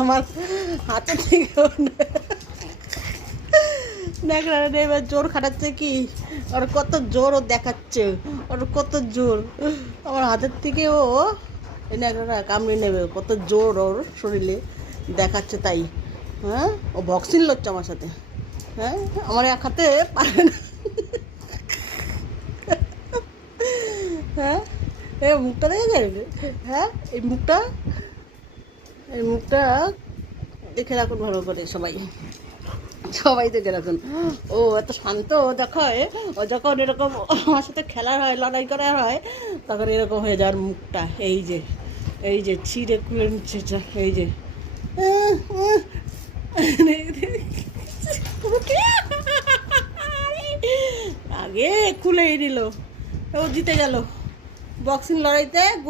আমার হাতে থেকে এবার জোর খাটাচ্ছে কি, ওর কত জোর ও দেখাচ্ছে, ওর কত জোর। আমার হাতের থেকে ও ন্যাকড়াটা কামড়ে নেবে, কত জোর ওর শরীরে দেখাচ্ছে তাই। হ্যাঁ, ও বক্সিং লড়ছে আমার সাথে। হ্যাঁ, আমার এক হাতে পারে না। হ্যাঁ, এই মুখটা দেখে যাবে। হ্যাঁ, এই মুখটা দেখে রাখুন ভালো করে সবাই, সবাই দেখে রাখুন। ও এত শান্ত দেখায়, ও যখন এরকম আমার সাথে খেলা হয়, লড়াই করা হয়, তখন এরকম হয়ে যাওয়ার মুখটা। এই যে ছিঁড়ে খুলে নিচ্ছে, এই যে আগে খুলেই নিল। ও জিতে গেল বক্সিং লড়াইতে।